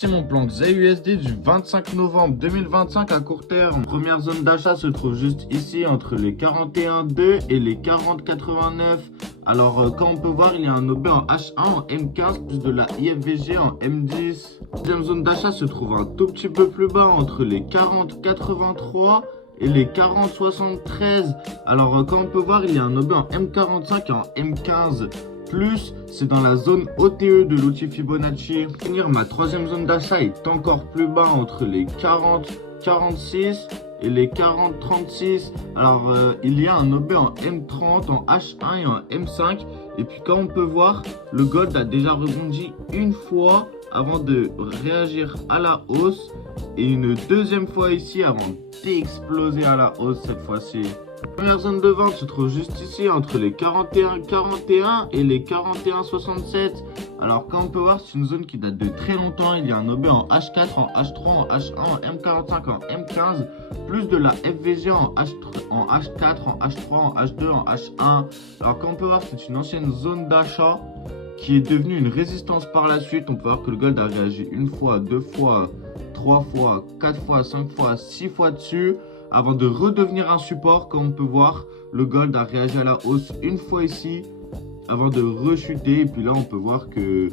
C'est mon plan XAUSD du 25 novembre 2025 à court terme. Première zone d'achat se trouve juste ici entre les 41,2 et les 40,89. Alors comme on peut voir, il y a un OB en H1 en M15 plus de la IFVG en M10. Deuxième zone d'achat se trouve un tout petit peu plus bas entre les 40,83 et les 40,73. Alors comme on peut voir, il y a un OB en M45 et en M15. Plus, c'est dans la zone OTE de l'outil Fibonacci. Pour finir, ma troisième zone d'achat est encore plus bas entre les 40,46 et les 40,36. Alors, il y a un OB en M30, en H1 et en M5. Et puis, comme on peut voir, le gold a déjà rebondi une fois avant de réagir à la hausse. Et une deuxième fois ici avant d'exploser à la hausse cette fois-ci. La première zone de vente se trouve juste ici entre les 41,41 et les 41,67. Alors comme on peut voir, c'est une zone qui date de très longtemps. Il y a un OB en H4, en H3, en H1, en M45, en M15, plus de la FVG en H4, en H3, en H2, en H1. Alors comme on peut voir, c'est une ancienne zone d'achat qui est devenue une résistance par la suite. On peut voir que le gold a réagi une fois, deux fois, 3 fois, 4 fois, 5 fois, 6 fois dessus avant de redevenir un support. Comme on peut voir, le gold a réagi à la hausse une fois ici avant de rechuter. Et puis là, on peut voir que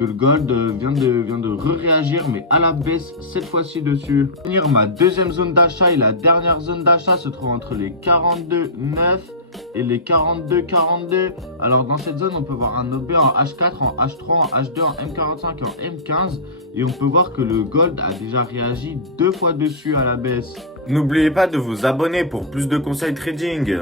le gold vient de réagir mais à la baisse cette fois-ci dessus. Pour finir, ma deuxième zone d'achat et la dernière zone d'achat se trouve entre les 42,9 et les 42,42. Alors dans cette zone, on peut voir un OB en H4, en H3, en H2, en M45 et en M15. Et on peut voir que le gold a déjà réagi deux fois dessus à la baisse. N'oubliez pas de vous abonner pour plus de conseils trading.